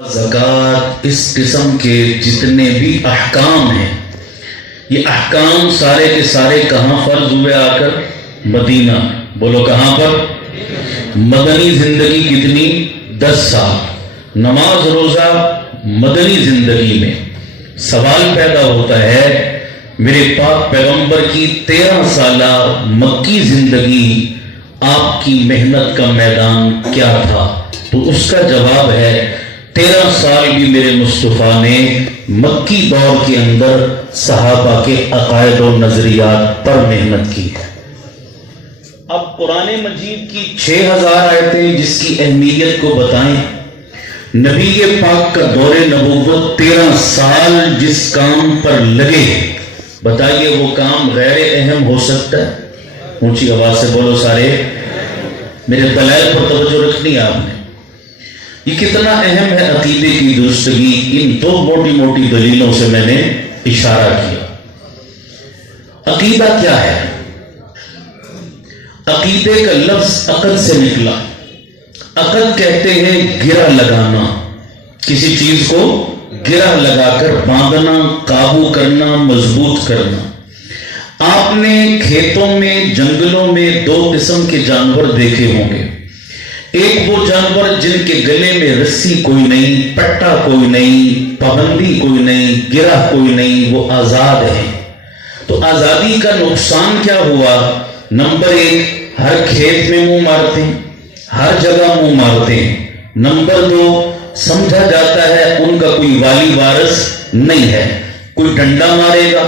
زکوٰۃ اس قسم کے جتنے بھی احکام ہیں، یہ احکام سارے کے سارے کہاں فرض ہوئے آ کر؟ مدینہ۔ بولو کہاں پر؟ مدنی زندگی کتنی؟ 10 سال۔ نماز روزہ مدنی زندگی میں۔ سوال پیدا ہوتا ہے میرے پاک پیغمبر کی 13 سالہ مکی زندگی، آپ کی محنت کا میدان کیا تھا؟ تو اس کا جواب ہے 13 سال بھی میرے مصطفیٰ نے مکی دور کے اندر صحابہ کے عقائد و نظریات پر محنت کی ہے۔ اب قرآن مجید کی 6000 آیتیں جس کی اہمیت کو بتائیں، نبی پاک کا دور نبوت 13 سال جس کام پر لگے، بتائیے وہ کام غیر اہم ہو سکتا ہے؟ اونچی آواز سے بولو سارے، میرے دلائل پر توجہ رکھنی ہے آپ نے۔ یہ کتنا اہم ہے عقیدے کی درستگی، ان 2 موٹی موٹی دلیلوں سے میں نے اشارہ کیا۔ عقیدہ کیا ہے؟ عقیدے کا لفظ عقد سے نکلا۔ عقد کہتے ہیں گرہ لگانا، کسی چیز کو گرہ لگا کر باندھنا، قابو کرنا، مضبوط کرنا۔ آپ نے کھیتوں میں، جنگلوں میں 2 قسم کے جانور دیکھے ہوں گے۔ ایک وہ جانور جن کے گلے میں رسی کوئی نہیں، پٹا کوئی نہیں، پابندی کوئی نہیں، گرہ کوئی نہیں، وہ آزاد ہیں۔ تو آزادی کا نقصان کیا ہوا؟ نمبر 1، ہر کھیت میں منہ مارتے ہیں، ہر جگہ منہ مارتے ہیں۔ نمبر 2، سمجھا جاتا ہے ان کا کوئی والی وارث نہیں ہے۔ کوئی ڈنڈا مارے گا،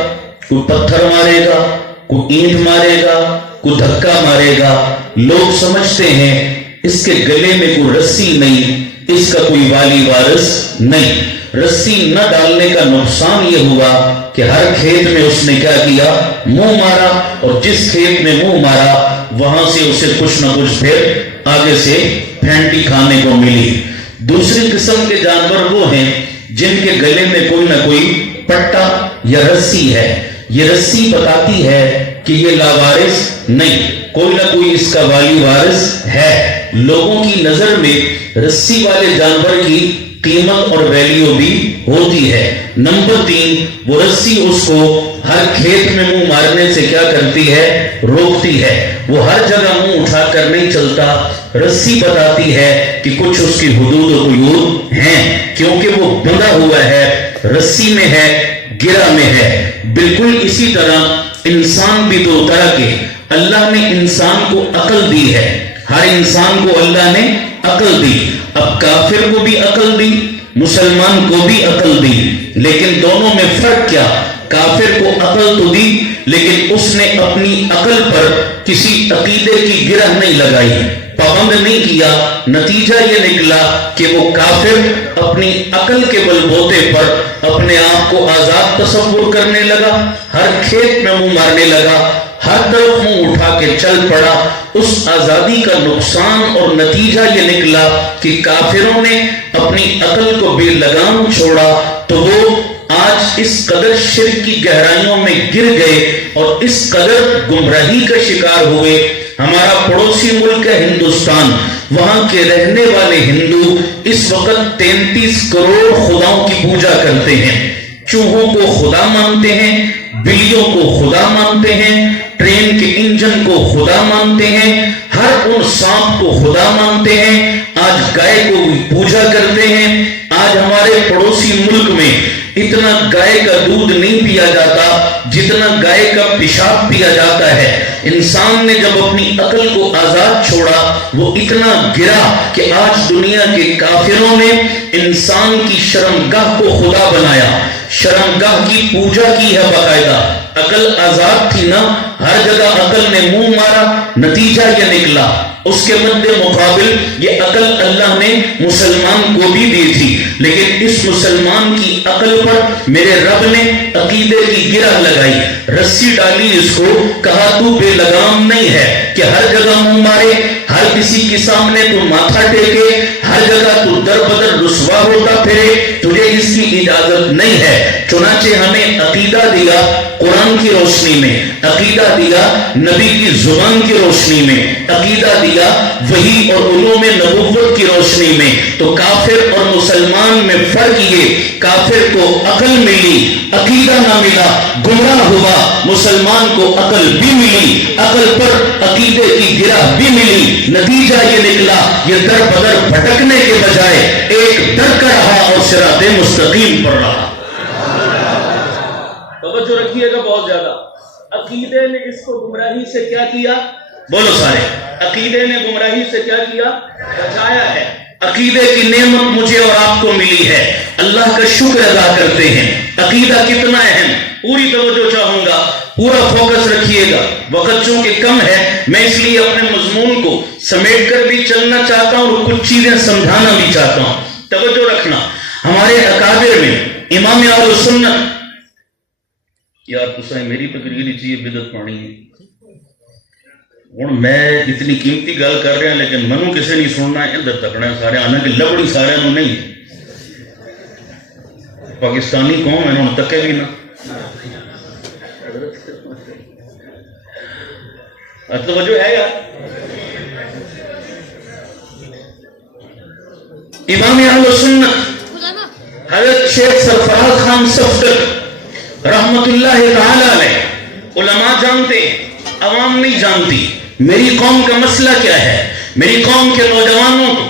کوئی پتھر مارے گا، کوئی اینٹ مارے گا، کوئی دھکا مارے گا، لوگ سمجھتے ہیں اس کے گلے میں کوئی رسی نہیں، اس کا کوئی والی وارث نہیں۔ رسی نہ ڈالنے کا نقصان یہ ہوا کہ ہر کھیت میں اس نے کیا کیا؟ منہ مارا، اور جس کھیت میں منہ مارا وہاں سے اسے کچھ نہ کچھ پھر آگے سے پھینٹی کھانے کو ملی۔ دوسری قسم کے جانور وہ ہیں جن کے گلے میں کوئی نہ کوئی پٹا یا رسی ہے۔ یہ رسی بتاتی ہے کہ یہ لاوارث نہیں، کوئی نہ کوئی اس کا والی وارث ہے۔ لوگوں کی نظر میں رسی والے جانور کی قیمت اور ویلیو بھی ہوتی ہے۔ نمبر 3، وہ رسی اس کو ہر کھیت میں منہ مارنے سے کیا کرتی ہے؟ روکتی ہے۔ وہ ہر جگہ منہ اٹھا کر نہیں چلتا، رسی بتاتی ہے کہ کچھ اس کی حدود و قیود ہیں، کیونکہ وہ بندھا ہوا ہے، رسی میں ہے، گرہ میں ہے۔ بالکل اسی طرح انسان بھی 2 طرح کے، اللہ نے انسان کو عقل دی ہے، ہر انسان کو اللہ نے عقل دی۔ اب کافر کو بھی عقل دی، مسلمان کو بھی عقل دی، لیکن دونوں میں فرق کیا؟ کافر کو عقل تو دی، لیکن اس نے اپنی عقل پر کسی عقیدے کی گرہ نہیں لگائی، پابند نہیں کیا۔ نتیجہ یہ نکلا کہ وہ کافر اپنی عقل کے بل بوتے پر اپنے آپ کو آزاد تصور کرنے لگا، ہر کھیت میں منہ مارنے لگا، ہر طرف منہ اٹھا کے چل پڑا۔ اس آزادی کا نقصان اور نتیجہ یہ نکلا کہ کافروں نے اپنی عقل کو بے لگام چھوڑا، تو وہ آج اس قدر شرک کی گہرائیوں میں گر گئے اور اس قدر گمراہی کا شکار ہوئے۔ ہمارا پڑوسی ملک ہے ہندوستان، وہاں کے رہنے والے ہندو اس وقت 33 کروڑ خداؤں کی پوجا کرتے ہیں۔ چوہوں کو خدا مانتے ہیں، بلیوں کو خدا مانتے ہیں، ٹرین کے انجن کو خدا مانتے ہیں، ہر ان سانپ کو خدا مانتے ہیں۔ آج گائے کو بھی پوجا کرتے ہیں۔ آج ہمارے پڑوسی ملک میں اتنا گائے کا دودھ نہیں پیا جاتا جتنا گائے کا پیشاب پیا جاتا ہے۔ انسان نے جب اپنی عقل کو آزاد چھوڑا، وہ اتنا گرا کہ آج دنیا کے کافروں نے انسان کی شرمگاہ کو خدا بنایا، شرمگاہ کی پوجا کی ہے باقاعدہ۔ عقل آزاد تھی نا، ہر جگہ عقل نے منہ مارا، نتیجہ یہ نکلا۔ اس کے مد مقابل یہ عقل اللہ نے مسلمان کو بھی دی تھی، لیکن اس مسلمان کی عقل پر میرے رب نے عقیدے کی گرہ لگائی، رسی ڈالی، اس کو کہا تو بے لگام نہیں ہے کہ ہر جگہ منہ مارے، ہر کسی کے سامنے تو ماتھا ٹیکے، ہر جگہ تو در بدر رسوا ہوتا پھرے، تجھے اس کی اجازت نہیں ہے، چنانچہ ہمیں عقیدہ دیا قرآن کی روشنی میں، عقیدہ دیا نبی کی زبان کی روشنی میں، عقیدہ دیا وحی اور علوم نبوت کی روشنی میں۔ تو کافر اور مسلمان میں فرق یہ، کافر کو عقل ملی عقیدہ نہ ملا، گمراہ ہوا، مسلمان کو عقل بھی ملی، عقل پر عقیدے کی گرہ بھی ملی۔ نتیجہ یہ نکلا، یہ در بدر بھٹکنے کے بجائے ایک در کا رہا اور صراط مستقیم پر رہا۔ توجہ رکھیے گا بہت زیادہ۔ عقیدے نے اس کو گمراہی سے کیا کیا؟ بولو سارے، عقیدے نے گمراہی سے کیا کیا؟ بچایا ہے۔ عقیدے کی نعمت مجھے اور آپ کو ملی ہے، اللہ کا شکر ادا کرتے ہیں۔ عقیدہ کتنا اہم، پوری توجہ چاہوں گا، پورا فوکس رکھیے گا۔ وقت چونکہ کم ہے، میں اس لیے اپنے مضمون کو سمیٹ کر بھی چلنا چاہتا ہوں اور کچھ چیزیں سمجھانا بھی چاہتا ہوں۔ توجہ رکھنا، ہمارے اکابر میں امام اہل سنت، یار تسائیں میری تقریر چاہیے بدعت پانی ہے ہوں، میں اتنی قیمتی گل کر رہا لیکن منو کسے نہیں سننا، ادھر تکنا سارے آنا کہ لبڑی سارے نہیں، پاکستانی قوم ہے انہوں تکے بھی نہ۔ توجہ ہے یار، امام اہل سنت حضرت شیخ سرفراز خان صفدر رحمت اللہ تعالی علیہ، علماء جانتے ہیں، عوام نہیں جانتی میری قوم کا مسئلہ کیا ہے۔ میری قوم کے نوجوانوں کو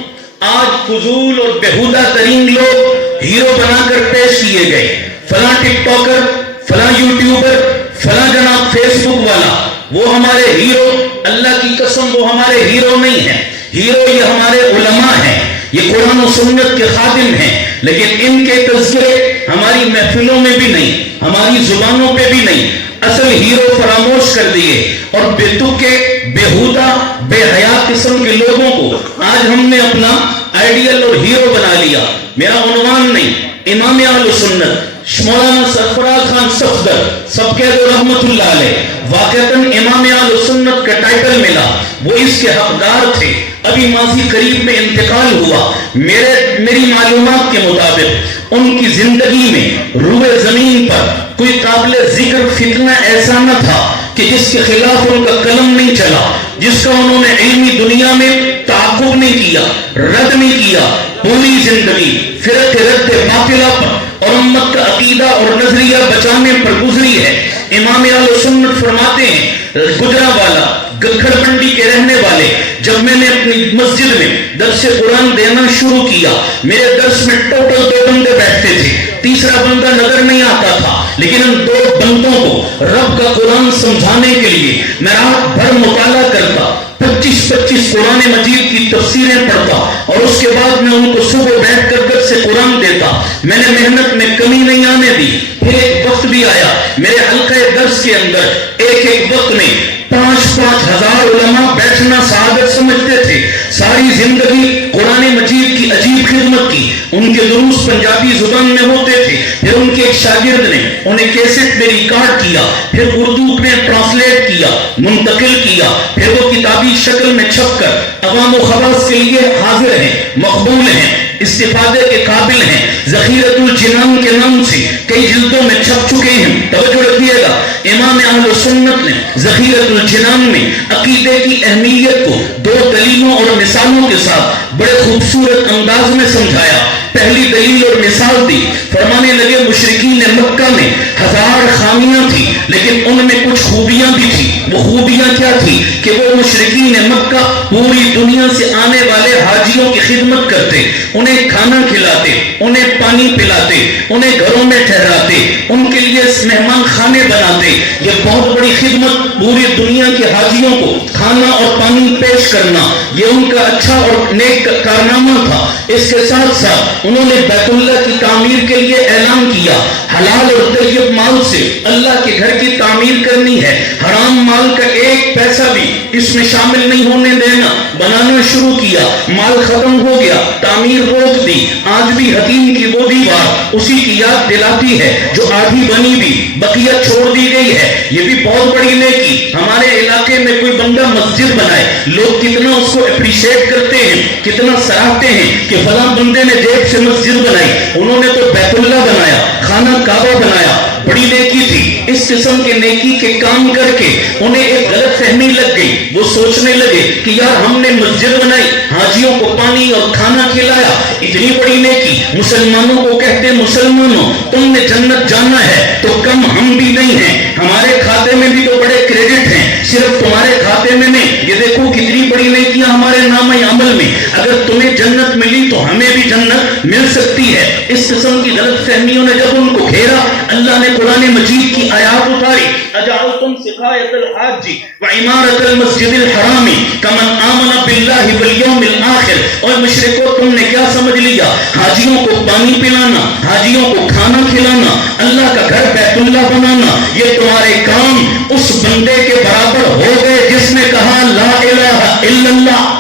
آج فضول اور بیہودہ ترین لوگ ہیرو بنا کر پیش کیے گئے، فلاں ٹک ٹاکر، فلاں یوٹیوبر، فلاں جناب فیس بک والا وہ ہمارے ہیرو۔ اللہ کی قسم وہ ہمارے ہیرو نہیں ہیں، ہیرو یہ ہمارے علماء ہیں، یہ قرآن و سنت کے خادم ہیں، لیکن ان کے تذکرے ہماری محفلوں میں بھی نہیں، ہماری زبانوں پہ بھی نہیں۔ اصل ہیرو فراموش کر دیے اور بے تکے بیہودہ بے حیا قسم کے لوگوں کو آج ہم نے اپنا آئیڈیل اور ہیرو بنا لیا۔ میرا عنوان نہیں، امام اہل سنت مولانا سرفراز خان صفدر سب کہہ دو رحمت اللہ علیہ، واقعتاً امام اہل سنت کا ٹائٹل ملا، وہ اس کے حقدار تھے۔ ابھی ماضی قریب میں انتقال ہوا، میری معلومات کے مطابق ان کی زندگی میں روئے زمین پر کوئی قابل ذکر فتنہ ایسا نہ تھا کہ جس کے خلاف ان کا قلم نہیں چلا، جس کا انہوں نے علمی دنیا میں تعاقب نہیں کیا، رد نہیں کیا۔ پوری زندگی فرق رد باطلہ پر اور امت کا عقیدہ اور نظریہ بچانے پر گزری ہے۔ امام اہل سنت فرماتے ہیں، گجرانوالہ گکھڑ منڈی کے رہنے والے، جب میں نے اپنی مسجد میں درس قرآن دینا شروع کیا، میرے درس میں ٹوٹل 2 بندے بیٹھتے تھے، تیسرا بندہ نظر نہیں آتا تھا، لیکن ان 2 بندوں کو رب کا قرآن سمجھانے کے لیے میں رات بھر مطالعہ کرتا، 25 قرآن مجید کی تفسیریں پڑھتا اور اس کے بعد میں ان کو صبح بیٹھ کر درس قرآن دیتا۔ میں نے محنت میں کمی نہیں آنے دی۔ پھر ایک وقت بھی آیا میرے حلقہ درس کے اندر ایک وقت میں 5,000 علماء بیٹھنا سعادت سمجھتے تھے۔ ساری زندگی قرآن مجید کی عجیب خدمت کی، ان کے دروس پنجابی زبان میں ہوتے تھے، پھر ان کے ایک شاگرد نے انہیں کیسٹ میں ریکارڈ کیا، پھر اردو میں ٹرانسلیٹ کیا، منتقل کیا، پھر وہ کتابی شکل میں چھپ کر عوام و خواص کے لیے حاضر ہیں، مقبول ہیں، استفادے کے قابل ہیں۔ ذخیرۃ الجنان کے نام سے کئی جلدوں میں چھپ چکے ہیں۔ توجہ رکھیے گا، امام اہل سنت نے ذخیرۃ الجنان میں عقیدے کی اہمیت کو 2 دلیلوں اور مثالوں کے ساتھ بڑے خوبصورت انداز میں سمجھایا۔ پہلی دلیل اور مثال دی، فرمانے لگے مشرکین مکہ میں 1000 خامیاں تھی لیکن ان میں کچھ خوبیاں بھی تھی۔ وہ خوبیاں کیا تھی کہ وہ مشرکین مکہ پوری دنیا سے آنے والے حاجیوں کی خدمت کرتے، انہیں کھانا کھلاتے، انہیں پانی پلاتے، انہیں گھروں میں ٹھہراتے، ان کے لیے مہمان خانے بناتے۔ یہ بہت بڑی خدمت، پوری دنیا کے حاجیوں کو کھانا اور پانی پیش کرنا، یہ ان کا اچھا اور نیک کارنامہ تھا۔ اس کے ساتھ ساتھ انہوں نے بیت اللہ کی تعمیر کے لیے اعلان کیا، حلال اور طیب مال سے اللہ کے گھر کی تعمیر کرنی ہے، حرام مال کا 1 پیسہ بھی اس میں شامل نہیں ہونے دینا. بنانا شروع کیا, مال ختم ہو گیا, تعمیر روک دی. آج بھی حکیم کی وہ دیوار اسی کی یاد دلاتی ہے جو آدھی بنی بھی بقیہ چھوڑ دی گئی ہے. یہ بھی بہت بڑی نیکی. ہمارے علاقے میں کوئی بندہ مسجد بنائے, لوگ کتنا اس کو اپریشیٹ کرتے ہیں, کتنا سراہتے ہیں کہ فلاں بندے نے جیب سے مسجد بنائی, انہوں نے تو بیت اللہ بنایا, خانہ کعبہ بنایا, بڑی نیکی تھی. اس قسم کے نیکی کے کام کر کے انہیں ایک غلط فہمی لگ گئی. وہ سوچنے لگے کہ یار ہم نے مسجد بنائی, حاجیوں کو پانی اور کھانا کھلایا, اتنی بڑی نیکی. مسلمانوں کو کہتے مسلمانوں تم نے جنت جانا ہے تو کم ہم بھی نہیں ہیں, ہمارے کھاتے میں بھی تو بڑے کریڈٹ ہیں, صرف تمہارے کھاتے میں نہیں. یہ دیکھو کتنی بڑی نیکیاں ہمارے نام عمل میں. اگر تمہیں جنت ملی تو ہمیں بھی جنت مل سکتی ہے. اس قسم کی غلط فہمیوں نے جب ان کو گھیرا, اللہ نے قرآن مجید کی آیات اتاری. اجعلتم سقایۃ الحاج وعمارۃ المسجد الحرام کمن آمن باللہ والیوم الآخر. اور مشرکو تم نے کیا سمجھ لیا, حاجیوں کو پانی پلانا, حاجیوں کو کھانا کھلانا, اللہ کا گھر بیت اللہ بنانا, یہ تمہارے کام اس بندے کے برابر ہو گئے جس نے کہا لا الہ الا اللہ.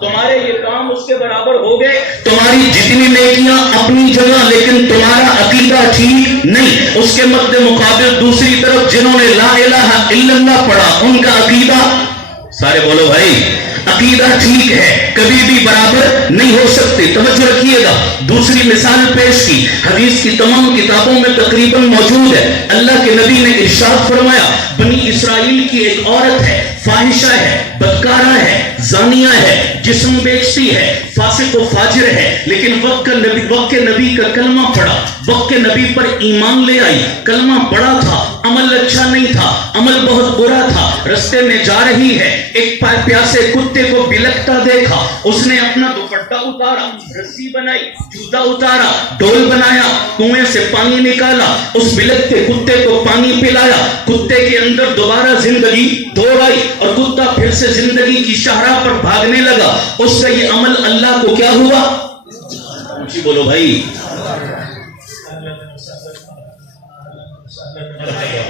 تمہارے یہ کام اس کے برابر ہو گئے. تمہاری جتنی نیکیاں اپنی جگہ, لیکن تمہارا عقیدہ ٹھیک نہیں. اس کے مد مقابل دوسری طرف جنہوں نے لا الہ الا اللہ پڑھا, ان کا عقیدہ, سارے بولو بھائی, عقیدہ ٹھیک ہے, کبھی بھی برابر نہیں ہو سکتے. توجہ رکھیے گا. دوسری مثال پیش کی, حدیث کی تمام کتابوں میں تقریباً موجود ہے. اللہ کے نبی نے ارشاد فرمایا, بنی اسرائیل کی ایک عورت ہے, فاحشہ ہے, بدکارہ ہے, زانیہ ہے, جسم بیچتی ہے, فاسق و فاجر ہے, لیکن وقت کے نبی کا کلمہ پڑھا, وقت کے نبی پر ایمان لے آئی. کلمہ پڑھا تھا, عمل اچھا نہیں تھا, عمل بہت برا تھا. رستے میں جا رہی ہے, ایک پیاسے کتے کو بلکتا دیکھا, اس نے اپنا دوپٹہ اتارا, رسی بنائی, جوتا اتارا, ڈول بنایا, کنویں سے پانی نکالا, اس بلکتے کتے کو پانی پلایا. کتے کے اندر دوبارہ زندگی دوڑ آئی اور کتا پھر سے زندگی کی شاہراہ پر بھاگنے لگا. اس کا یہ عمل اللہ کو کیا ہوا؟ جی بولو بھائی.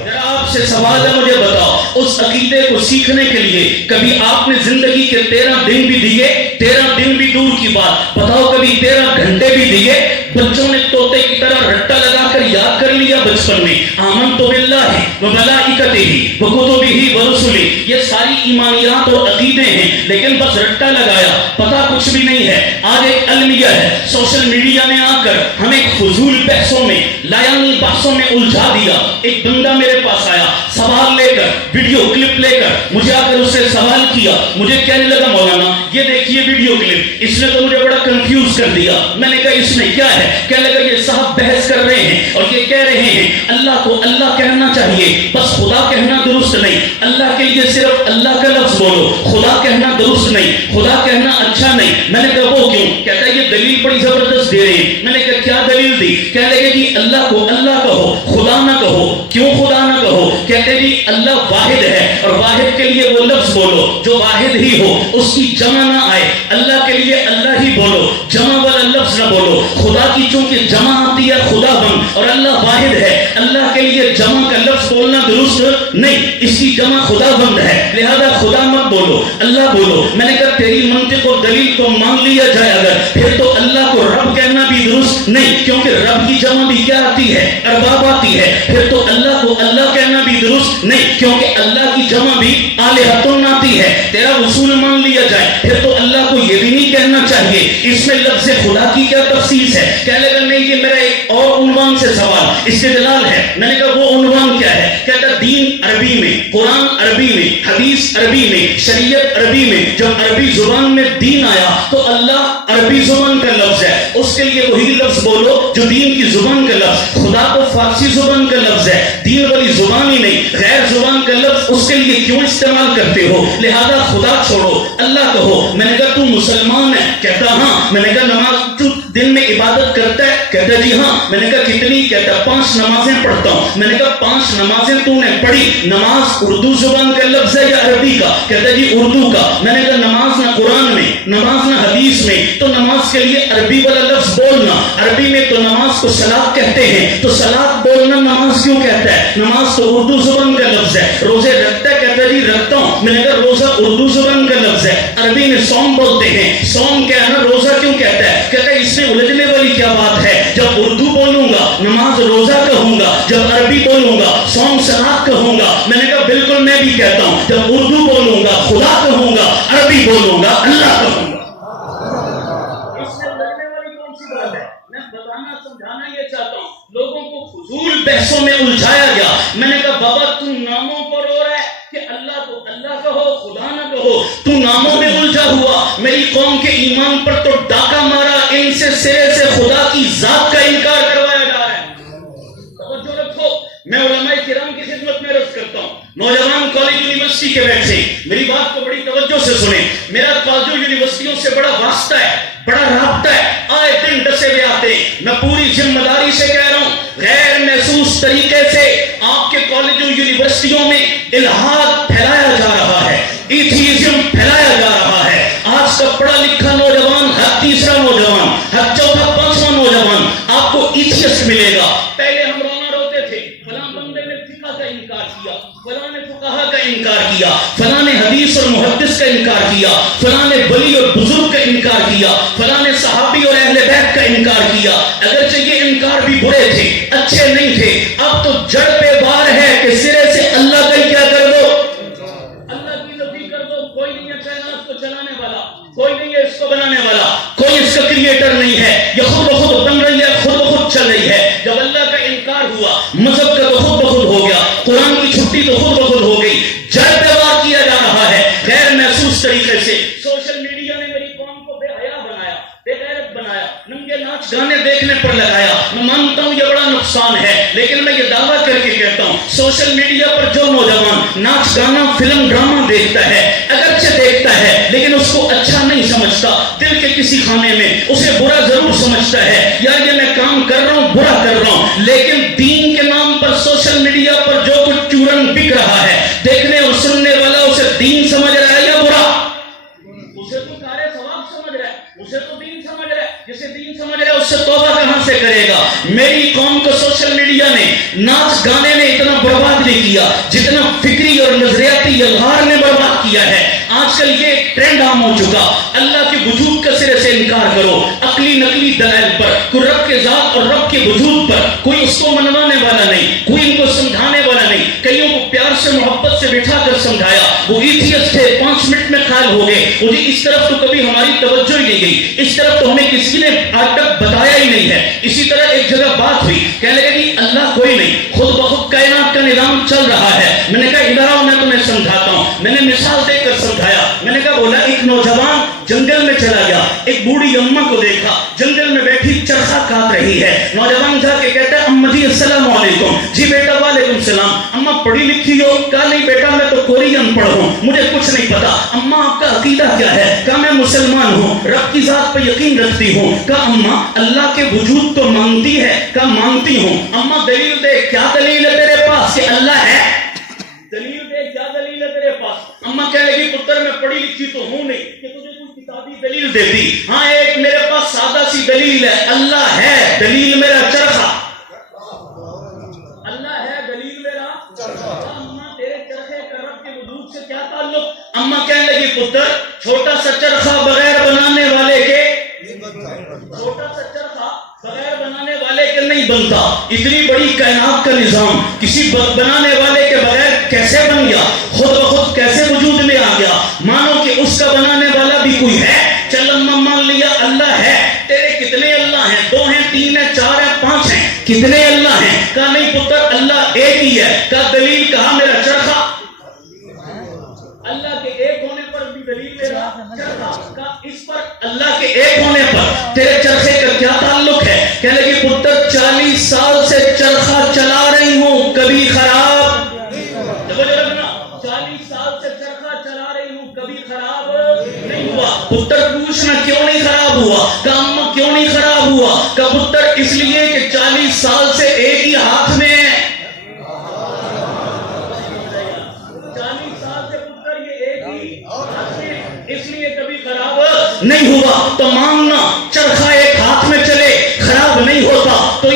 ذرا آپ سے سوال ہے, مجھے بتاؤ, اس عقیدے کو سیکھنے کے لیے کبھی آپ نے زندگی کے 13 دن بھی دیے, 13 دن بھی دور کی بات, بتاؤ کبھی 13 گھنٹے بھی دیے؟ بچوں نے طوطے کی طرح رٹا لگا کر یاد کر لیا بچپن میں, آمنت باللہ وملائکتہ وکتبہ ورسلہ. یہ ساری ایمانیات اور عقیدے ہیں, لیکن بس رٹا لگایا, پتہ کچھ بھی نہیں ہے. آج ایک المیہ ہے, سوشل میڈیا نے آ کر ہمیں فضول بحثوں میں, لایانی بحثوں میں الجھا دیا. ایک بندہ میرے پاس آیا سوال لے کر, ویڈیو کلپ لے کر, مجھے آ کر اس سے سوال کیا. مجھے کہنے لگا مولانا یہ دیکھیے ویڈیو کلپ, اس نے تو مجھے بڑا کنفیوز کر دیا. میں نے کہا اس میں کیا ہے؟ کہنے لگا یہ صاحب بحث کر رہے ہیں اور یہ کہہ رہے ہیں اللہ کو اللہ کہنا چاہیے, بس خدا کہنا درست نہیں. اللہ کے لیے صرف اللہ کا لفظ بولو, خدا کہنا درست نہیں, خدا کہنا اچھا نہیں. میں نے کہا وہ کیوں؟ کہتا ہے یہ دلیل بڑی زبردست دے رہے ہیں. میں نے کہا کیا دلیل دی؟ کہنے لگے جی اللہ کو اللہ کہو, خدا نہ کہو. کیوں خدا نہ کہو؟ کہتے جی اللہ واحد ہے اور واحد کے لیے وہ لفظ بولو جو واحد ہی ہو, اس کی جمع نہ آئے. اللہ کے لیے اللہ ہی بولو, جمع والا لفظ نہ بولو. خدا کی چونکہ جمع آتی ہے خدا بن, اور اللہ واحد ہے, اللہ کے لیے جمع کا لفظ بولنا درست نہیں, اس کی جمع خدا بند ہے, لہذا خدا مت بولو, اللہ بولو. میں نے کہا تیری منطق اور دلیل کو مان لیا جائے اگر, پھر تو اللہ کو رب کہنا بھی درست نہیں, کیونکہ رب کی جمع بھی کیا آتی ہے؟ ارباب آتی ہے. پھر تو اللہ کو اللہ کہنا بھی درست نہیں, کیونکہ اللہ کی جمع بھی آلہتن آتی ہے. تیرا اصول مان لیا جائے, پھر تو اللہ کو یہ بھی نہیں کہنا چاہیے اس میں لفظ خدا کی کیا تفسیر ہے. کہنے لگا نہیں یہ میرا ایک اور عنوان سے سوال استدلال ہے. میں نے کہا وہ عنوان کیا ہے؟ کہتا دین عربی میں, قرآن عربی میں, حدیث عربی میں, شریعت عربی میں. جب عربی زبان میں دین آیا تو اللہ عربی زبان کا لفظ ہے, اس کے لیے وہی لفظ بولو جو دین کی زبان کا لفظ. خدا تو فارسی زبان کا لفظ ہے, دین والی زبان ہی نہیں, غیر زبان کا لفظ اس کے لیے کیوں استعمال کرتے ہو؟ لہذا خدا چھوڑو, اللہ کہو. میں نے کہا تو مسلمان ہے؟ کہتا ہاں. میں نے کہا نماز تو دن میں عبادت کرتا ہے؟ کہتا جی ہاں. میں نے کہا کتنی؟ کہتا 5 نمازیں پڑھتا ہوں. میں نے کہا 5 نمازیں تو نے پڑھی, نماز اردو زبان کا لفظ ہے یا عربی کا؟ کہتا جی اردو کا. میں نے کہا نماز نہ قرآن میں, نماز نہ حدیث میں, تو نماز کے لیے عربی والا لفظ بولنا, عربی میں تو نماز نماز کو صلاۃ کہتے ہیں تو صلاۃ بولنا نماز کیوں کہتا ہے؟ نماز تو اردو زبان کا لفظ ہے. روزے رکھتا ہے کہتا ہے جی رکھتا ہوں. میں نے کہا روزہ اردو زبان کا لفظ ہے, عربی میں صوم بولتے ہیں. صوم کیا ہے نا, روزہ کیوں کہتا ہے؟ کہتا ہے اس میں الجھنے والی کیا بات ہے؟ جب اردو بولوں گا نماز روزہ کہوں گا, جب عربی بولوں گا صوم صلاۃ کہوں گا. میں نے کہا بالکل میں بھی کہتا ہوں, جب اردو بولوں گا خدا کہوں گا, عربی بولوں گا اللہ کہوں گا. اس میں لڑنے والی کون سی بات ہے؟ میں بتانا سمجھانا یہ چاہتا ہوں, لوگوں کو فضول بحثوں میں الجھایا گیا. میں نے کہا بابا تم ناموں پر رو رہا ہے کہ اللہ کو اللہ کہو خدا نہ کہو, تو ناموں میں الجھا ہوا. میری قوم کے ایمان پر تو ڈاکہ مارا, ان سے سرے سے خدا کی ذات کا انکار کروایا جا رہا ہے. توجہ رکھو, میں علماء کرام کی خدمت میں عرض کرتا ہوں. نوجوان کالج یونیورسٹی کے بیٹھے, میری بات کو بڑی توجہ سے سنیں. میرا کالجوں یونیورسٹیوں سے بڑا واسطہ ہے, بڑا رابطہ ہے, آئے دن ڈسے ہوئے آتے. میں پوری ذمہ داری سے کہہ رہا ہوں, غیر محسوس طریقے سے آپ کے کالجوں یونیورسٹیوں میں الہاد پھیلایا جا رہا ہے, ایتھیزم پھیلایا جا رہا ہے. آج کا پڑھا لکھا نوجوان, ہر تیسرا نوجوان, ہر چوتھا پانچواں نوجوان آپ کو ایتھیسٹ ملے گا. پہلے ہم روتے تھے, فلاں بندے نے فقہ کا انکار کیا, فلاں نے فقہا کا انکار کیا, فلاں نے حدیث اور محدث کا انکار کیا, فلاں نے ولی اور بزرگ کا انکار کیا, فلاں نے صحابی اور اہل بیت کا انکار کیا. اگرچہ یہ انکار بھی برے تھے, اچھے نہیں تھے. اب تو جڑ پہ وار ہے کہ سرے سے اللہ کا کیا کر دو, اللہ کی نفی کر دو. کوئی نہیں ہے کائنات کو چلانے والا, کوئی نہیں ہے اس کو بنانے والا, کوئی اس کا کریٹر نہیں ہے. یہ خود بخود بن رہی ہے, خود بخود چل رہی ہے. جب اللہ کا انکار ہوا, مذہب کا تو خود بخود ہو گیا, قرآن کی چھٹی تو خود بخود ہو گئی. جڑ پہ وار کیا جا رہا ہے غیر محسوس طریقے سے. سوشل میڈیا نے میری قوم کو بے حیا بنایا, بے غیرت بنایا, ننگے ناچ گانے دیکھنے پر لگایا. میں مانتا ہوں یہ بڑا نقصان ہے, لیکن میں یہ دعویٰ کر کے کہتا ہوں سوشل میڈیا پر جو نوجوان ناچ گانا فلم ڈرامہ دیکھتا ہے, اگرچہ دیکھتا ہے لیکن اس کو اچھا نہیں سمجھتا, دل کے کسی خانے میں اسے برا ضرور سمجھتا ہے, یار یہ میں کام کر رہا ہوں برا کر رہا ہوں. لیکن دین کے نام پر سوشل میڈیا پر جو کچھ چورن بک رہا ہے, دیکھنے اور سننے والا اسے دین سمجھ رہا ہے یا برا؟ اسے تو کارے ثواب سمجھ رہا ہے, اسے تو دین سمجھ رہا ہے. جسے دین سمجھ رہا ہے اس سے توبہ کہاں سے کرے گا؟ میری قوم کو سوشل میڈیا نے, ناچ گانے نے اتنا برباد نہیں کیا جتنا فکری اور نظریاتی اظہار نے برباد کیا ہے. آج کل یہ ٹرینڈ عام ہو چکا, اللہ کے وجود کا سرے سے انکار کرو. عقلی نقلی دلائل پر, کوئی رب کے ذات اور رب کے وجود پر کوئی اس کو منوانے والا نہیں, کوئی ان کو سمجھانے والا نہیں. کئیوں کو پیار سے محبت سے بٹھا کر سمجھایا, وہ ایتھیسٹ تھے, 5 منٹ میں قائل ہو گئے. مجھے اس طرف تو کبھی ہماری توجہ ہی نہیں گئی, اس طرف تو ہمیں کسی نے آج تک بتایا ہی نہیں ہے. اسی طرح ایک جگہ بات ہوئی, کہنے لگے کہ اللہ کوئی نہیں, خود بخود کائنات کا نظام چل رہا ہے. میں نے کہا ادھر آؤ میں تمہیں سمجھاتا ہوں. میں نے مثال دے کر سمجھایا. میں نے کہا بولا ایک نوجوان جنگل میں چلا گیا, ایک بوڑھی اماں کو دیکھا جنگل میں بیٹھی چرخا کاٹ رہی ہے. نوجوان جا کے کہتا ہے اماں جی السلام علیکم. جی بیٹا وعلیکم السلام. اماں پڑھی لکھی ہو؟ کہا نہیں بیٹا میں تو کوری ان پڑھ ہوں, مجھے کچھ نہیں پتا. اماں آپ کا عقیدہ کیا ہے؟ کہا میں مسلمان ہوں, رب کی ذات پر یقین رکھتی ہوں. کہا اماں اللہ کے وجود کو مانتی ہے؟ کہا مانتی ہوں. اماں دلیل دے, کیا دلیل ہے تیرے پاس کہ اللہ ہے؟ دلیل دے, کیا دلیل ہے تیرے پاس؟ اماں کہنے لگی پتر میں پڑھی لکھی تو ہوں نہیں کہ تجھے کوئی کتابی دلیل دیتی. ہاں ایک میرے پاس سادہ سی دلیل ہے, اللہ ہے. دلیل میرا چرخا, اللہ ہے دلیل میرا چرخا. اماں تیرے چرخے کا رب کے وجود سے کیا تعلق؟ اماں کہنے لگی پتر چھوٹا سا چرخا بغیر بنانے والے کے, چھوٹا سا چرخا بغیر بنانے والے کے نہیں بنتا. اتنی بڑی کائنات کا نظام کسی بنانے والے کے بغیر کیسے بن گیا؟ خود بخود کیسے وجود میں آ گیا؟ مانو کہ اس کا بنانے والا بھی کوئی ہے. چل اماں مان لیا اللہ ہے. تیرے کتنے اللہ ہیں؟ 2 ہیں, 3 ہیں, 4 ہیں, 5 ہیں. کتنے اللہ ہیں؟ کہا نہیں پتر اللہ ایک ہی ہے. کہا دلیل؟ کہا میرا چرخا. اللہ کے ایک ہونے پر بھی دلیل میرا چرخا. کہا اس پر اللہ کے ایک ہونے پر تیرے چرخے کا کیا تعلق ہے؟ کہنے لگی پتر 40 سال سے چرخا چلا رہی ہوں, کبھی خراب. 40 سال سے چرخا چلا رہی ہوں, کبھی خراب نہیں ہوا. پتر پوچھنا کیوں نہیں خراب ہوا؟ کہا اماں کیوں نہیں خراب ہوا؟ کہا پتر اس لیے کہ 40 سال سے ایک ہی ہاتھ میں ہے. 40 سال سے پتر یہ ایک ہی ہاتھ میں, اس لیے کبھی خراب نہیں ہوا. تو ماننا چرخا ایک ہاتھ میں چلے خراب نہیں ہوتا, تو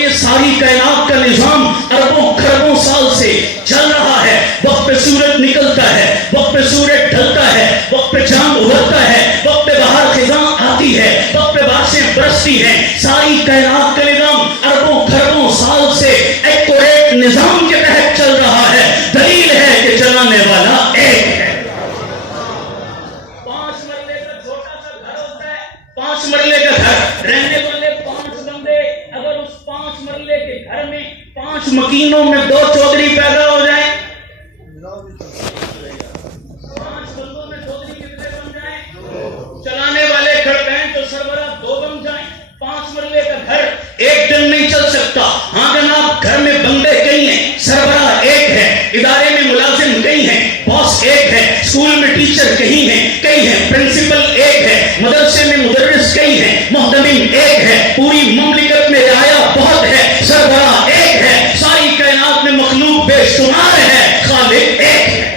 گھر میں 5 مکینوں میں 2 چودھری پیدا ہو جائیں، 5 بندوں میں چودھری کتنے بن جائیں؟ چلانے والے گھر بہن تو سربراہ 2 بن جائیں۔ 5 مرلے کا گھر ایک دن نہیں چل سکتا۔ ہاں جناب، گھر میں بندے کئی ہیں، سربراہ ایک ہے، ادارے میں ملازم کئی ہیں، باس ایک ہے، اسکول میں ٹیچر کئی ہیں، پرنسپل ایک ہے، مدرسے میں مدرس کئی ہیں، محتمم ایک ہے، پوری مملکت میں رعایا بہت ہے، سربراہ ایک ہے، ساری کائنات میں مخلوق بے شمار ہے، خالق ایک ہے۔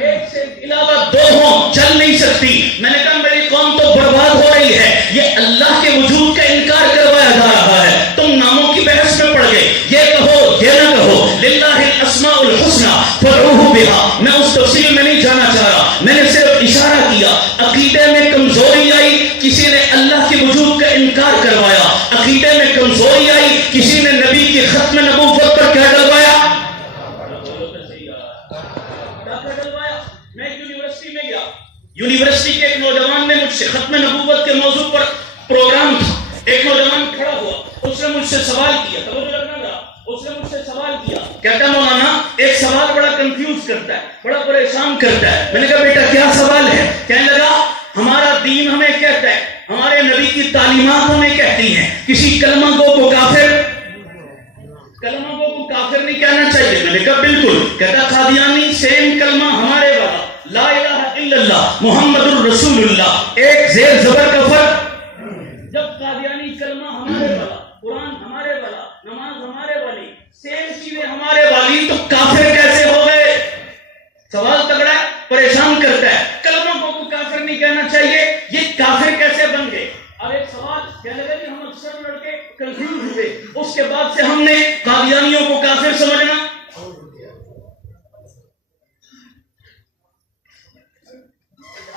ایک سے علاوہ 2 ہوں چل نہیں سکتی۔ میں نے کہا میری قوم تو برباد ہو رہی ہے، یہ اللہ کے وجود کا انکار کروایا جا رہا ہے۔ تم ناموں کی بحث میں پڑ گئے، یہ کہو یہ نہ کہو، للہ الاسماء الحسنى فادعوہ بہا۔ میں اس تفصیل میں نہیں جانا چاہ رہا، میں نے صرف اشارہ کیا۔ عقیدے میں کمزوری آئی، کسی نے اللہ کے وجود کا انکار کروایا۔ عقیدے میں کمزوری آئی، کسی نے نبی کی ختم نبوت پر کیا ڈلوایا؟ میں یونیورسٹی میں گیا، یونیورسٹی کے ایک نوجوان نے مجھ سے ختم نبوت کے موضوع پر پروگرام تھا، ایک نوجوان کھڑا ہوا، اس نے مجھ سے سوال کیا، توجہ رکھنا ذرا، اس نے مجھ سے سوال کیا، کہتا ہے مولانا ایک سوال بڑا کنفیوز کرتا ہے، بڑا پریشان کرتا ہے۔ میں نے کہا بیٹا کیا سوال ہے؟ کہنے لگا ہمارا دین ہمیں کہتا ہے، ہمارے نبی کی تعلیمات ہمیں کہتی ہیں کسی کلمہ گو کو کافر نہیں کہنا چاہیے۔ میں نے کہا بالکل۔ کہتا قادیانی سیم کلمہ ہمارے والا، لا الہ الا اللہ محمد الرسول اللہ، ایک زیر زبر کا فرق۔ جب قادیانی کلمہ ہمارے والا، قرآن ہمارے والا، نماز ہمارے والی، سیم چیزیں ہمارے والی، تو کافر کیسے ہو گئے؟ سوال تگڑا ہے، پریشان کرتا ہے۔ کلمہ کو کافر نہیں کہنا چاہیے، یہ کافر کیسے بن گئے؟ اب ایک سوال کہنے لگے کہ ہم اکثر لڑکے کنفیوز ہوئے، اس کے بعد سے ہم نے قادیانیوں کو کافر سمجھنا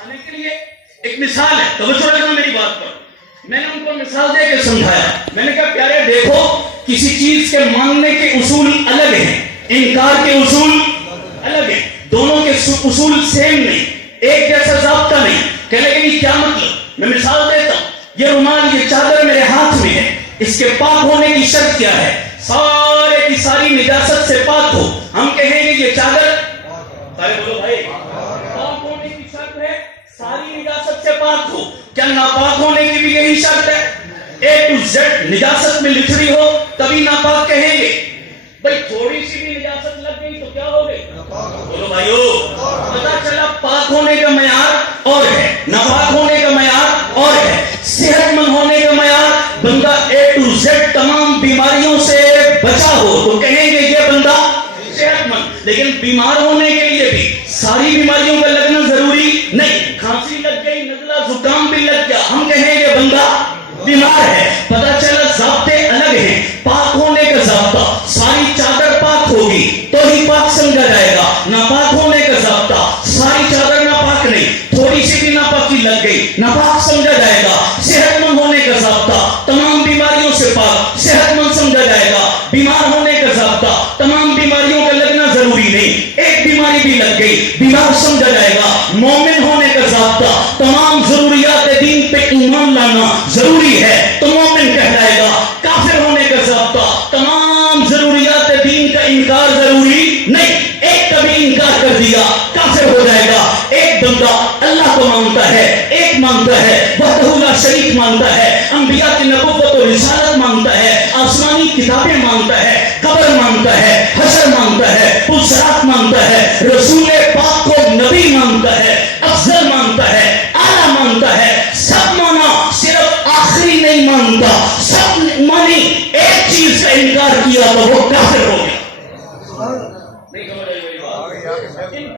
آنے کے لیے ایک مثال ہے، توجہ رکھنا میری بات پر۔ میں نے ان کو مثال دے کے سمجھایا، میں نے کہا پیارے دیکھو، کسی چیز کے ماننے کے اصول الگ ہیں، انکار کے اصول الگ ہیں، دونوں کے اصول سیم نہیں، ایک جیسا ضابطہ نہیں۔ کہنے لگے یہ کیا مطلب؟ میں مثال دیتا ہوں، یہ رومال، یہ چادر میرے ہاتھ میں ہے، اس کے پاک ہونے کی شرط کیا ہے؟ سارے کی ساری نجاست سے پاک ہو۔ ہم کہیں گے یہ چادر، سارے بولو بھائی، پاک ہونے کی شرط ہے ساری نجاست سے پاک ہو۔ کیا ناپاک ہونے کی بھی یہی شرط ہے؟ اے ٹو زیڈ نجاست میں لکھ رہی ہو تبھی ناپاک کہیں گے؟ بھائی تھوڑی سی بھی نجاست لگ گئی تو کیا ہو گئی؟ بولو بھائیو، پتا چلا پاک ہونے کا معیار اور ہے، ناپاک ہونے کا معیار اور ہے۔ صحت مند ہونے کا معیار بندہ اے ٹو زیڈ تمام بیماریوں سے بچا ہو تو کہیں گے یہ بندہ صحت مند، لیکن بیمار ہونے کے لیے بھی ساری بیماریوں کا لگنا ضروری نہیں۔ کھانسی لگ گئی، نزلہ زکام بھی لگ گیا، ہم کہیں گے بندہ بیمار ہے۔ پتا چلا ضابطے الگ ہیں۔ پاک ہونے کا ضابطہ، ساری چادر پاک ہوگی تو ہی پاک سمجھا جائے گا۔ ناپاک ہونے کا ضابطہ، ساری چادر ناپاک نہیں، تھوڑی سی بھی ناپاکی لگ گئی ناپاک سمجھا جائے گا۔ صحت مند ہونے کا ضابطہ، تمام بیماریوں سے پاک، صحت مند سمجھا جائے گا۔ بیمار ہونے کا ضابطہ، تمام بیماریوں کا لگنا ضروری نہیں، ایک بیماری بھی لگ گئی بیمار سمجھا جائے گا۔ مومن ہونے کا ضابطہ، تمام ضروریات دین پہ ایمان لانا ضروری ہے تو مومن کہلائے گا۔ کافر ہونے کا ضابطہ، تمام ضروریات دین کا انکار ضروری نہیں، ایک کبھی انکار کر دیا کافر ہو جائے گا۔ ایک بندہ اللہ کو مانتا ہے، ایک مانتا ہے وحدہ لا شریک مانتا ہے، انبیاء کی نبوت و رسالت مانتا ہے، آسمانی کتابیں مانتا ہے، قبر مانتا ہے، حشر مانتا ہے، پلسرات مانتا ہے، رسول پاک کو نبی مانتا ہے، افضل مانتا ہے، اعلیٰ مانتا ہے، سب مانا، صرف آخری نہیں مانتا، سب مانی، ایک چیز کا انکار کیا تو وہ کافر ہو گیا۔